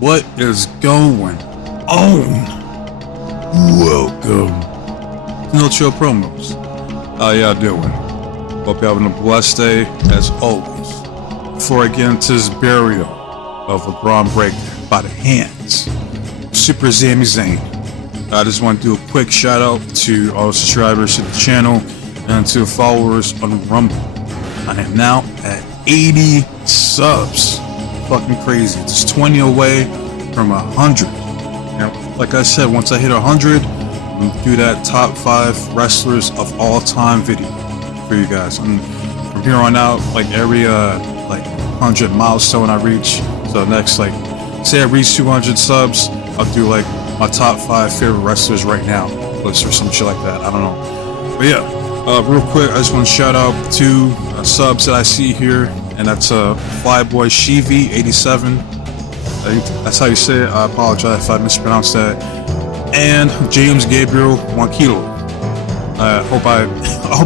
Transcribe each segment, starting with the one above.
What is going on? Welcome to No Chill Promos. How y'all doing? Hope you're having a blessed day as always. Before I get into this burial of LeBron Breakker by the hands of Super Sami Zayn, I just want to do a quick shout out to all the subscribers to the channel and to the followers on Rumble. I am now at 80 subs. Fucking crazy. It's 20 away from 100. Now, like I said, once I hit 100, I'm gonna do that top 5 wrestlers of all time video for you guys. And from here on out, like every 100 milestone I reach, so next, say I reach 200 subs, I'll do like my top 5 favorite wrestlers right now list or some shit like that. I don't know. But yeah, real quick, I just want to shout out 2 subs that I see here, and that's Flyboy Shivi 87. I think that's how you say it. I apologize if I mispronounced that. And James Gabriel 1 kilo. I hope I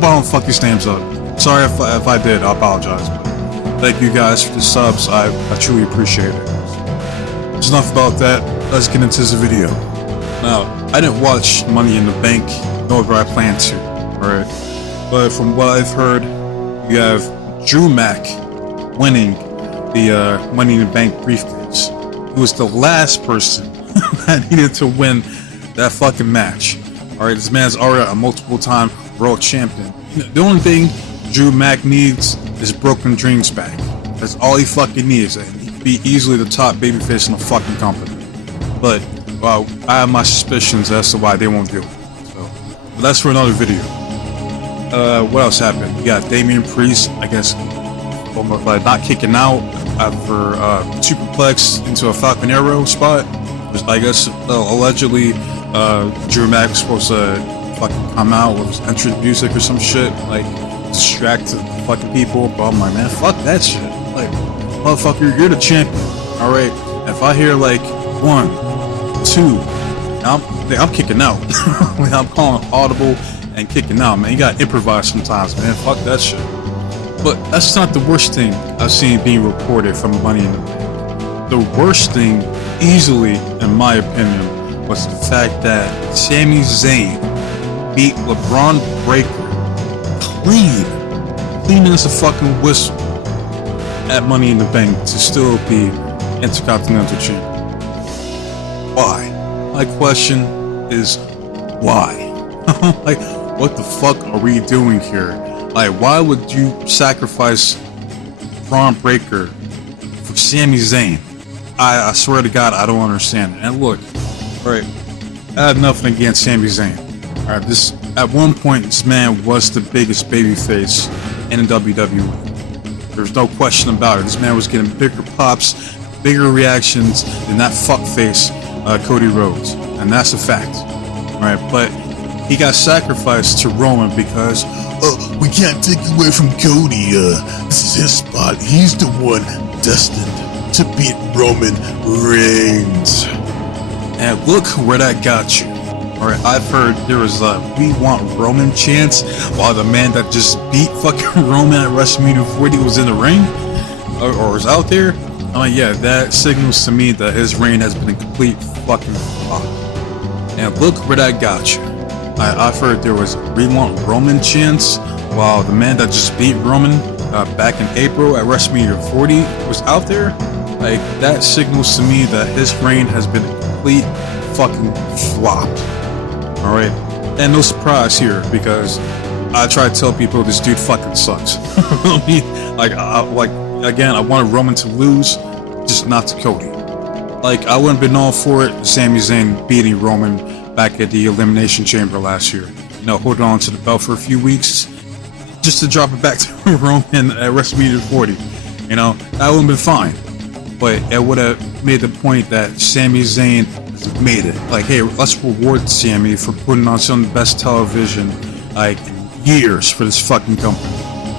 don't fuck these names up. Sorry if I did. I apologize. But thank you guys for the subs. I truly appreciate it. There's enough about that. Let's get into this video. Now, I didn't watch Money in the Bank, nor do I plan to. Alright, but from what I've heard, you have Drew Mack winning the Money in the Bank briefcase. He was the last person that needed to win that fucking match. Alright, this man's already a multiple-time world champion. The only thing Drew Mack needs is Broken Dreams back. That's all he fucking needs. He could be easily the top babyface in the fucking company. But, well, I have my suspicions as to why they won't do it. So, but that's for another video. What else happened? We got Damian Priest, I guess, almost like not kicking out after superplex into a Falcon Arrow spot. I guess allegedly Drew Mack was supposed to fucking come out with his entrance music or some shit, like distract the fucking people. But I'm like, man, fuck that shit. Like, motherfucker, you're the champion. Alright, if I hear like 1, 2, I'm kicking out. I'm calling audible and kicking out, man. You gotta improvise sometimes, man. Fuck that shit. But that's not the worst thing I've seen being reported from Money in the Bank. The worst thing, easily, in my opinion, was the fact that Sami Zayn beat LeBron Breakker clean as a fucking whistle at Money in the Bank to still be Intercontinental Champion. Why? My question is, why? Like, what the fuck are we doing here? Like, why would you sacrifice Bron Breakker for Sami Zayn? I swear to God, I don't understand it. And look, alright, I have nothing against Sami Zayn. Alright, at one point, this man was the biggest babyface in the WWE. There's no question about it. This man was getting bigger pops, bigger reactions than that fuckface Cody Rhodes, and that's a fact. Alright, but he got sacrificed to Roman because we can't take away from Cody. This is his spot. He's the one destined to beat Roman Reigns. And look where that got you. Alright, I've heard there was "We Want Roman" chants while the man that just beat fucking Roman at WrestleMania 40 was in the ring or was out there. I'm like, yeah, that signals to me that his reign has been a complete fucking flop. And look where that got you. I've heard there was "We Want Roman" chants while the man that just beat Roman back in April at WrestleMania 40 was out there. Like, that signals to me that his reign has been a complete fucking flop. Alright? And no surprise here, because I try to tell people this dude fucking sucks. I mean, again, I wanted Roman to lose, just not to Cody. Like, I wouldn't have been all for it, Sami Zayn beating Roman back at the Elimination Chamber last year. You know, holding on to the belt for a few weeks, just to drop it back to Roman at WrestleMania 40. You know, that would have been fine. But it would have made the point that Sami Zayn made it. Like, hey, let's reward Sami for putting on some of the best television, like, in years for this fucking company.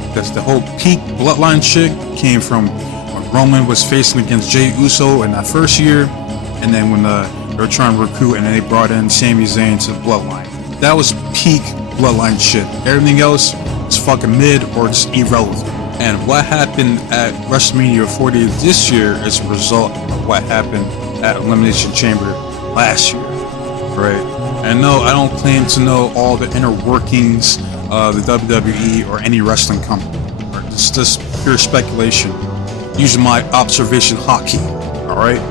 Because the whole peak bloodline shit came from when Roman was facing against Jey Uso in that first year, and then when they were trying to recruit and then they brought in Sami Zayn to the bloodline. That was peak bloodline shit. Everything else was fucking mid or just irrelevant. And what happened at WrestleMania 40 this year is a result of what happened at Elimination Chamber last year, right? And no, I don't claim to know all the inner workings of the WWE or any wrestling company. Right? It's just pure speculation, using my observation hockey, alright?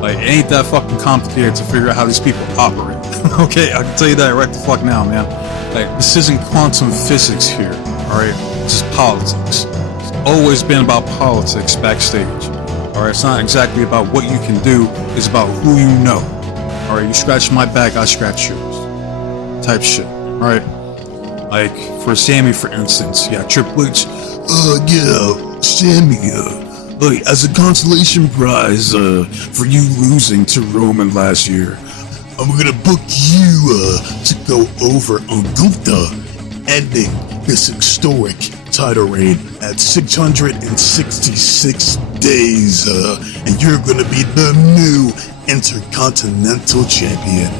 Like, it ain't that fucking complicated to figure out how these people operate. Okay, I can tell you that right the fuck now, man. Like, this isn't quantum physics here, alright? This is politics. It's always been about politics backstage. Alright, it's not exactly about what you can do, it's about who you know. Alright, you scratch my back, I scratch yours. Type shit, alright? Like, for Sammy, for instance, yeah, Triple H, yeah, Sammy, as a consolation prize, for you losing to Roman last year, I'm gonna book you, to go over on Gunther, ending this historic title reign at 666 days, and you're gonna be the new Intercontinental Champion.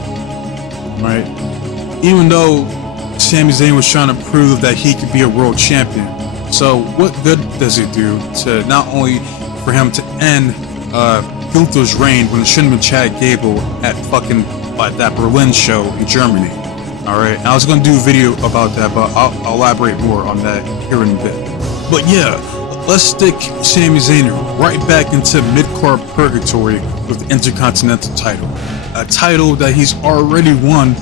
Right? Even though Sami Zayn was trying to prove that he could be a world champion, so what good does it do to not only for him to end Gunther's reign when it shouldn't have been Chad Gable at fucking that Berlin show in Germany? Alright, I was gonna do a video about that, but I'll elaborate more on that here in a bit. But yeah, let's stick Sami Zayn right back into mid-card purgatory with the Intercontinental title. A title that he's already won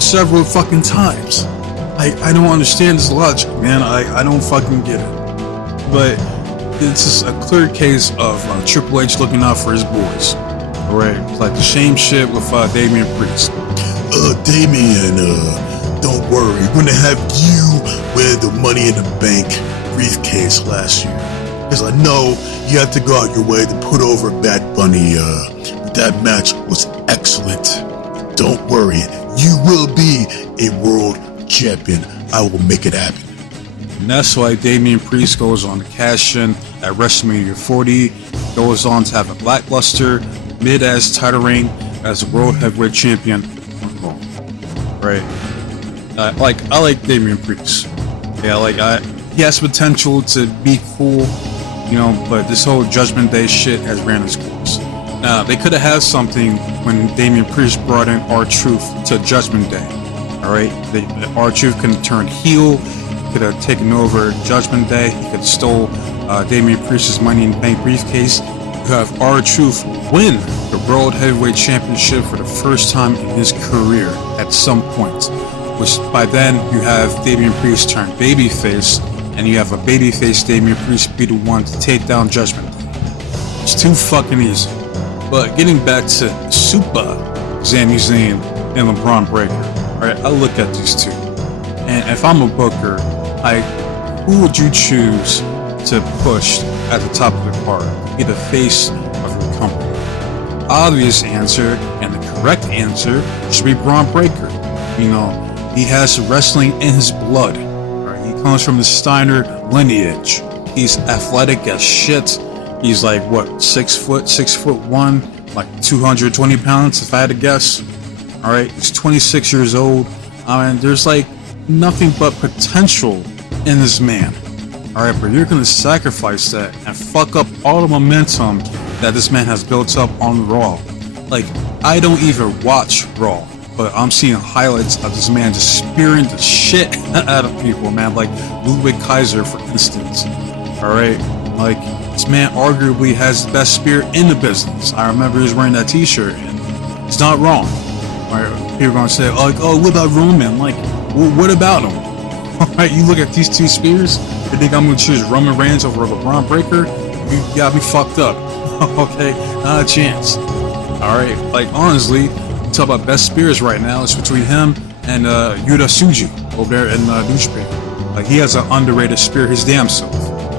several fucking times. I don't understand this logic, man. I don't fucking get it. But it's just a clear case of Triple H looking out for his boys. Alright, it's like the same shit with Damian Priest. Damian, don't worry, we're gonna have you wear the Money in the Bank briefcase last year. Because I know you have to go out your way to put over Bad Bunny, but that match was excellent. Don't worry, you will be a world champion. I will make it happen. And that's why Damian Priest goes on to cash in at WrestleMania 40, goes on to have a lackluster, mid-ass title reign as a World Heavyweight Champion. Right? I like Damian Priest. Yeah, he has potential to be cool, you know, but this whole Judgment Day shit has ran its course. Now, they could have had something when Damian Priest brought in R-Truth to Judgment Day. Alright? R-Truth could have turned heel, could have taken over Judgment Day, he could have stole Damian Priest's Money in the Bank briefcase. You have R-Truth win the World Heavyweight Championship for the first time in his career at some point. Which by then you have Damian Priest turn babyface, and you have a babyface Damian Priest be the one to take down Judgment Day. It's too fucking easy. But getting back to Super Sami Zayn and LeBron Breakker, right? I look at these two, and if I'm a booker, who would you choose to push at the top of the card, be the face of your company? Obvious answer, and the correct answer, should be Bron Breakker. You know, he has wrestling in his blood. Right? He comes from the Steiner lineage. He's athletic as shit. He's like, what, 6'1", like 220 pounds, if I had to guess. Alright, he's 26 years old. I mean, there's like nothing but potential in this man. Alright, but you're gonna sacrifice that and fuck up all the momentum that this man has built up on Raw. Like, I don't even watch Raw, but I'm seeing highlights of this man just spearing the shit out of people, man. Like Ludwig Kaiser, for instance. Alright, like, this man arguably has the best spear in the business. I remember he was wearing that t-shirt, and it's not wrong. Right? People are gonna say, like, oh, what about Roman? Like, well, what about him? Alright, you look at these two spears, you think I'm gonna choose Roman Reigns over LeBron Breakker? You got me fucked up. Okay, not a chance. Alright, like, honestly, you talk about best spears right now, it's between him and Yuta Tsuji over there in New Japan. Like, he has an underrated spear his damn self.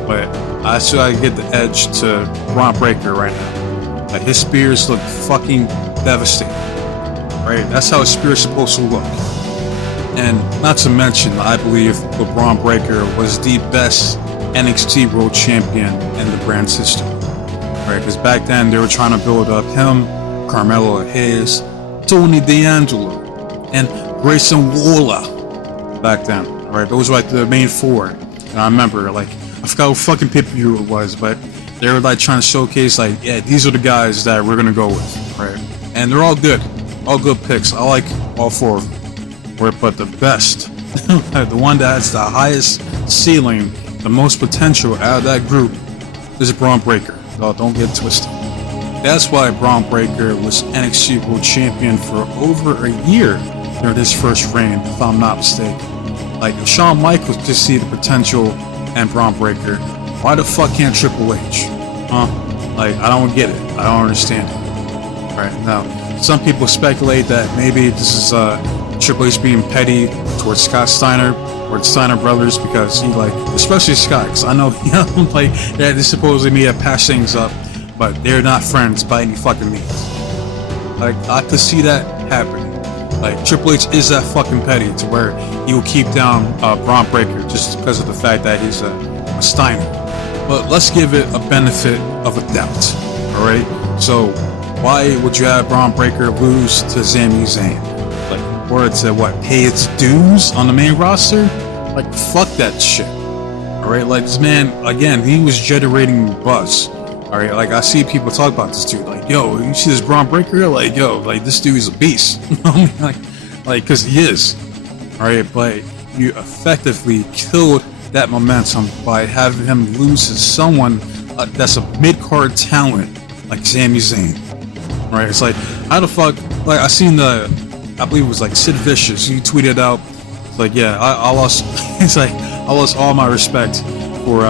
But I still gotta get the edge to Bron Breakker right now. Like, his spears look fucking devastating. Right? That's how a spear's supposed to look. And not to mention, I believe LeBron Breakker was the best NXT World Champion in the brand's history. Right? Because back then they were trying to build up him, Carmelo Hayes, Tony D'Angelo, and Grayson Waller back then. Right? Those were like the main four. And I remember, like, I forgot what fucking pay-per-view it was, but They were like trying to showcase like, yeah, these are the guys that we're gonna go with, right? And they're all good picks. I like all 4 of them. Right, but the best, the one that has the highest ceiling, the most potential out of that group is Bron Breakker. Oh, don't get twisted. That's why Bron Breakker was NXT World Champion for over a year during his first reign, if I'm not mistaken. Like, if Shawn Michaels could see the potential in Bron Breakker, why the fuck can't Triple H? Huh? Like, I don't get it. I don't understand it. Right now, some people speculate that maybe this is Triple H being petty towards Scott Steiner or the Steiner brothers, because he, like, especially Scott, because I know, you know, like, yeah, they supposedly may have patched things up, but they're not friends by any fucking means. Like, I could see that happening. Like, Triple H is that fucking petty to where he will keep down Bron Breakker just because of the fact that he's a Steiner. But let's give it a benefit of a doubt. Alright? So, why would you have Bron Breakker lose to Sami Zayn? Like, or to what? Pay its dues on the main roster? Like, fuck that shit. Alright? Like, this man, again, he was generating buzz. Alright? Like, I see people talk about this dude. Like, yo, you see this Bron Breakker? Like, yo, like, this dude is a beast. like, cause he is. Alright? But you effectively killed that momentum by having him lose to someone that's a mid-card talent like Sami Zayn. Right? It's like, how the fuck? Like, I seen I believe it was like Sid Vicious. He tweeted out, it's like, yeah, I lost. It's like, I lost all my respect for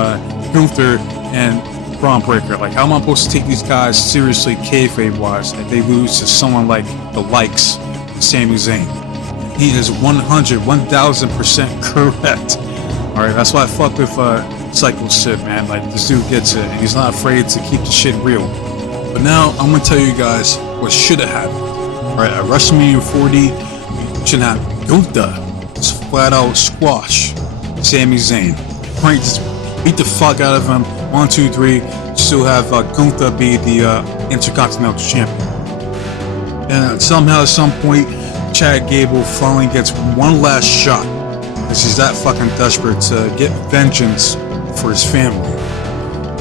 Gunther and Bron Breakker. Like, how am I supposed to take these guys seriously, kayfabe wise, if they lose to someone like the likes of Sami Zayn? He is 1000% correct. Alright, that's why I fuck with Psycho Sid, man. Like, this dude gets it, and he's not afraid to keep the shit real. But now, I'm gonna tell you guys what should have happened. Alright, at WrestleMania 40, you should have Gunther just flat out squash Sami Zayn. Right, just beat the fuck out of him. 1, 2, 3. Still have Gunther be the Intercontinental Champion. And somehow, at some point, Chad Gable finally gets one last shot, because he's that fucking desperate to get vengeance for his family.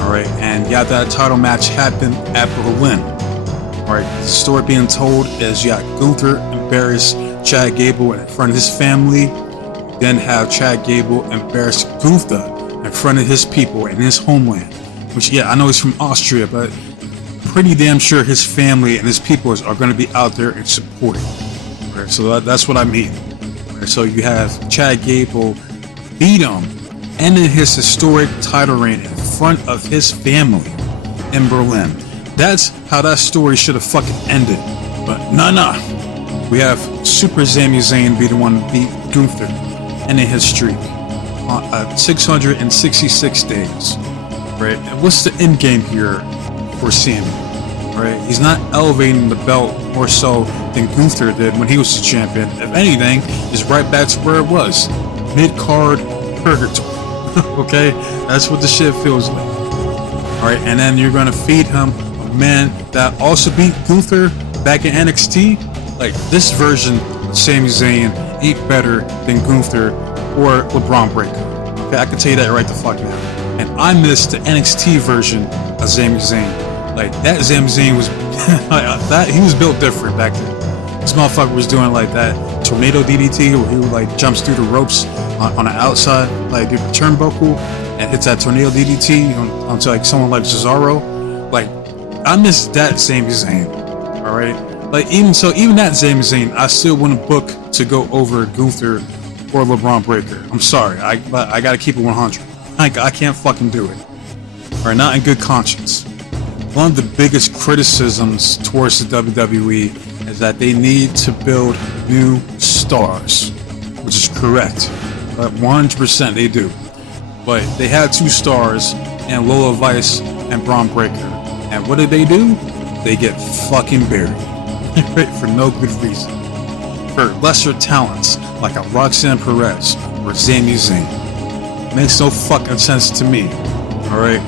Alright, and yeah, that title match happened at Berlin. Alright, the story being told is you got Gunther embarrass Chad Gable in front of his family, then have Chad Gable embarrass Gunther in front of his people in his homeland. Which, yeah, I know he's from Austria, but pretty damn sure his family and his people are going to be out there and supporting. Alright, so that's what I mean. So you have Chad Gable beat him, ending his historic title reign in front of his family in Berlin. That's how that story should have fucking ended. But nah. We have Super Sami Zayn be the one to beat Gunther, ending his streak on 666 days. Right? And what's the end game here for Sami? Right? He's not elevating the belt more so than Gunther did when he was the champion. If anything, he's right back to where it was. Mid-card purgatory. Okay? That's what the shit feels like. Alright, and then you're gonna feed him a man that also beat Gunther back in NXT. Like, this version of Sami Zayn ain't better than Gunther or LeBron Breakker. Okay, I can tell you that right the fuck now. And I missed the NXT version of Sami Zayn. Like, that Sami Zayn was he was built different back then. This motherfucker was doing like that tornado DDT where he like jumps through the ropes on the outside, like the turnbuckle, and hits that tornado DDT onto like someone like Cesaro. Like, I miss that Sami Zayn. Alright? Like, even that Sami Zayn, I still wouldn't book to go over Gunther or LeBron Breakker. I'm sorry. I gotta keep it 100. I can't fucking do it. Alright, not in good conscience. One of the biggest criticisms towards the WWE is that they need to build new stars, which is correct. But 100% they do. But they had 2 stars, and Lola Vice and Bron Breakker. And what did? They get fucking buried. For no good reason. For lesser talents like a Roxanne Perez or Sami Zayn. Makes no fucking sense to me. Alright?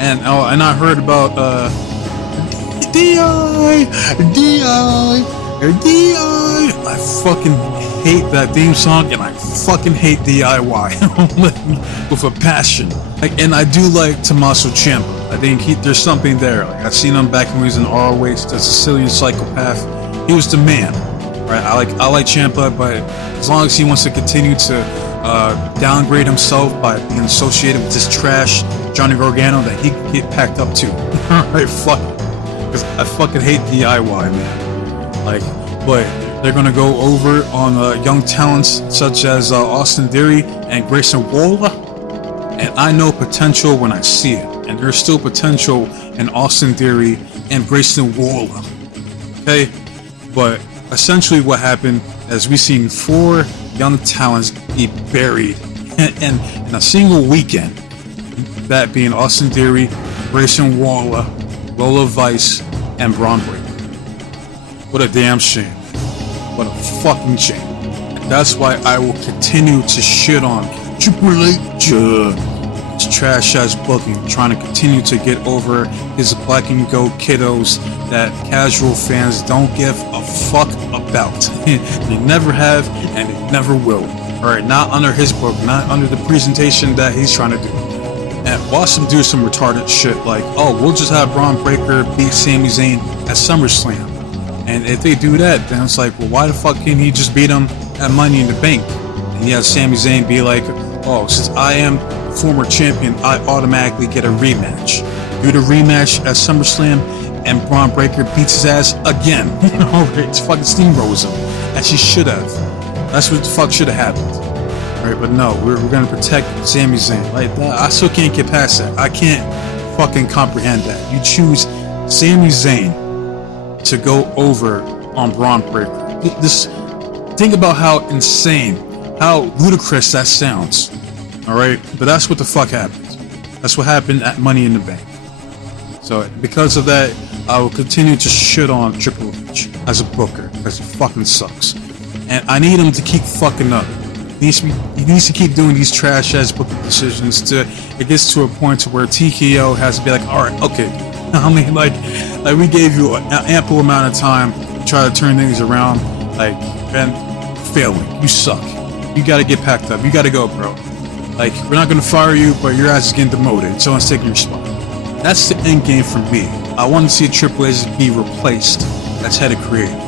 And I heard about D.I. DI. I fucking hate that theme song, and I fucking hate DIY with a passion. And I do like Tommaso Ciampa. I think there's something there. Like, I've seen him back when he was in ROH, the Sicilian Psychopath. He was the man, right? I like Ciampa, but as long as he wants to continue to downgrade himself by being associated with this trash Johnny Gargano, that he can get packed up too. Alright, fuck it. Because I fucking hate DIY, man. Like, but they're gonna go over on young talents such as Austin Theory and Grayson Waller, and I know potential when I see it, and there's still potential in Austin Theory and Grayson Waller. Okay, but essentially what happened is we've seen 4 young talents be buried in a single weekend. That being Austin Theory, Grayson Waller, Lola Vice, and Bron Breakker. What a damn shame. What a fucking shame. And that's why I will continue to shit on Triple H. His trash ass booking, trying to continue to get over his black and gold kiddos that casual fans don't give a fuck about. They never have, and they never will. Alright, not under his book, not under the presentation that he's trying to do. And watch them do some retarded shit like, oh, we'll just have Bron Breakker beat Sami Zayn at SummerSlam. And if they do that, then it's like, well, why the fuck can't he just beat him at Money in the Bank? And he has Sami Zayn be like, oh, since I am the former champion, I automatically get a rematch. Do the rematch at SummerSlam, and Bron Breakker beats his ass again. You know, it's fucking steamrolls him, as he should have. That's what the fuck should have happened. Alright, but no, we're gonna protect Sami Zayn. Like that, I still can't get past that. I can't fucking comprehend that. You choose Sami Zayn to go over on Bron Breakker. Just think about how insane, how ludicrous that sounds. Alright, but that's what the fuck happened. That's what happened at Money in the Bank. So because of that, I will continue to shit on Triple H as a booker, because he fucking sucks. And I need him to keep fucking up. He needs to keep doing these trash ass booking decisions till it gets to a point to where TKO has to be like, alright, okay. I mean, like we gave you an ample amount of time to try to turn things around, like, and failing. You suck. You gotta get packed up. You gotta go, bro. Like, we're not gonna fire you, but your ass is getting demoted. Someone's taking your spot. That's the end game for me. I want to see Triple H be replaced as head of creative.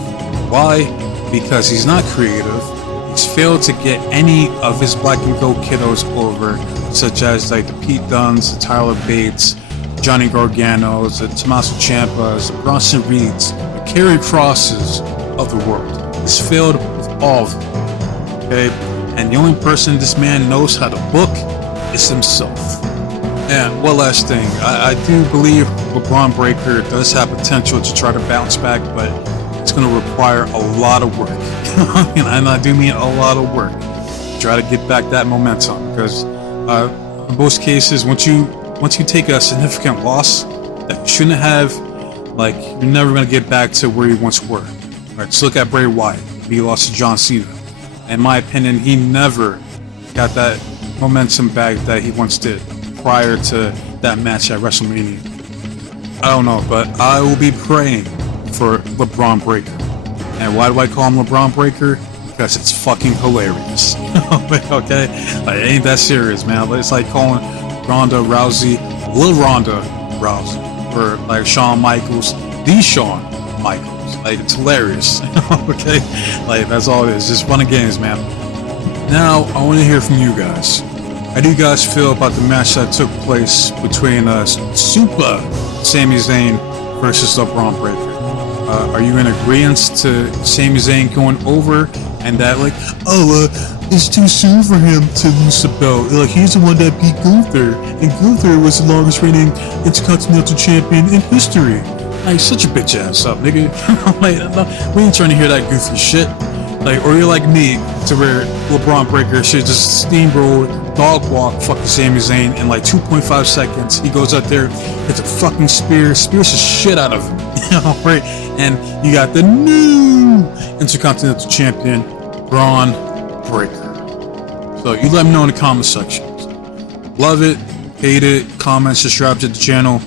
Why? Because he's not creative. He's failed to get any of his black and gold kiddos over, such as like the Pete Dunnes, the Tyler Bates, Johnny Garganos, the Tommaso Ciampas, the Bronson Reeds, the Karrion Crosses of the world. He's failed with all of them. Okay? And the only person this man knows how to book is himself. And one last thing, I do believe LeBron Breakker does have potential to try to bounce back, but it's going to require a lot of work. And I do mean a lot of work to try to get back that momentum, because in most cases, once you take a significant loss that you shouldn't have, like, you're never going to get back to where you once were. All right, just look at Bray Wyatt. He lost to John Cena. In my opinion, he never got that momentum back that he once did prior to that match at WrestleMania. I don't know, but I will be praying for LeBron Breakker. And why do I call him LeBron Breakker? Because it's fucking hilarious. Okay? Like, it ain't that serious, man. It's like calling Ronda Rousey Lil Ronda Rousey, or like Shawn Michaels the Shawn Michaels. Like, it's hilarious. Okay? Like, that's all it is. Just fun and games, man. Now, I want to hear from you guys. How do you guys feel about the match that took place between Super Sami Zayn versus LeBron Breakker? Are you in agreement to Sami Zayn going over, and that like, it's too soon for him to lose the belt? Like, he's the one that beat Gunther, and Gunther was the longest reigning Intercontinental Champion in history. Like, such a bitch ass up, nigga. Like, we ain't trying to hear that goofy shit. Like, or you're like me, to where LeBron Breakker should just steamroll, dog walk fucking Sami Zayn in like 2.5 seconds. He goes up there, hits a fucking spears the shit out of him. You know, right? And you got the new Intercontinental Champion, Bron Breakker. So you let me know in the comment section. Love it, hate it, comments, subscribe to the channel.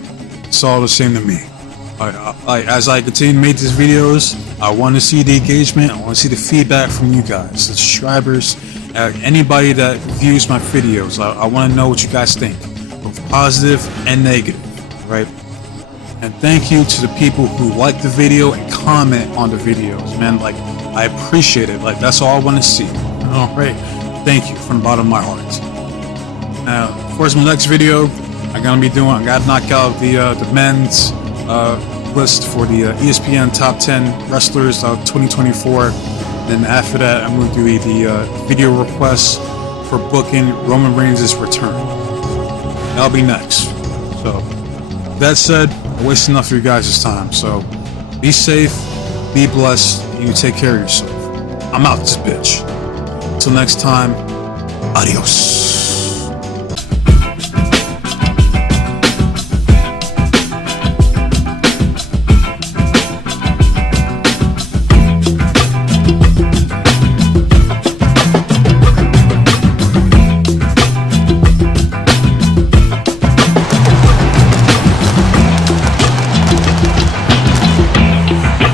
It's all the same to me. As I continue to make these videos, I want to see the engagement. I want to see the feedback from you guys, the subscribers, anybody that views my videos. I want to know what you guys think, both positive and negative, right? And thank you to the people who like the video and comment on the videos, man. Like, I appreciate it. Like, that's all I want to see. All right, thank you from the bottom of my heart. Now, for my next video, I gotta knock out the men's list for the ESPN Top 10 Wrestlers of 2024. Then after that, I'm going to do the video requests for booking Roman Reigns' return. That'll be next. So, that said, I wasted enough of your guys' time. So, be safe, be blessed, and you take care of yourself. I'm out this bitch. Until next time, adios.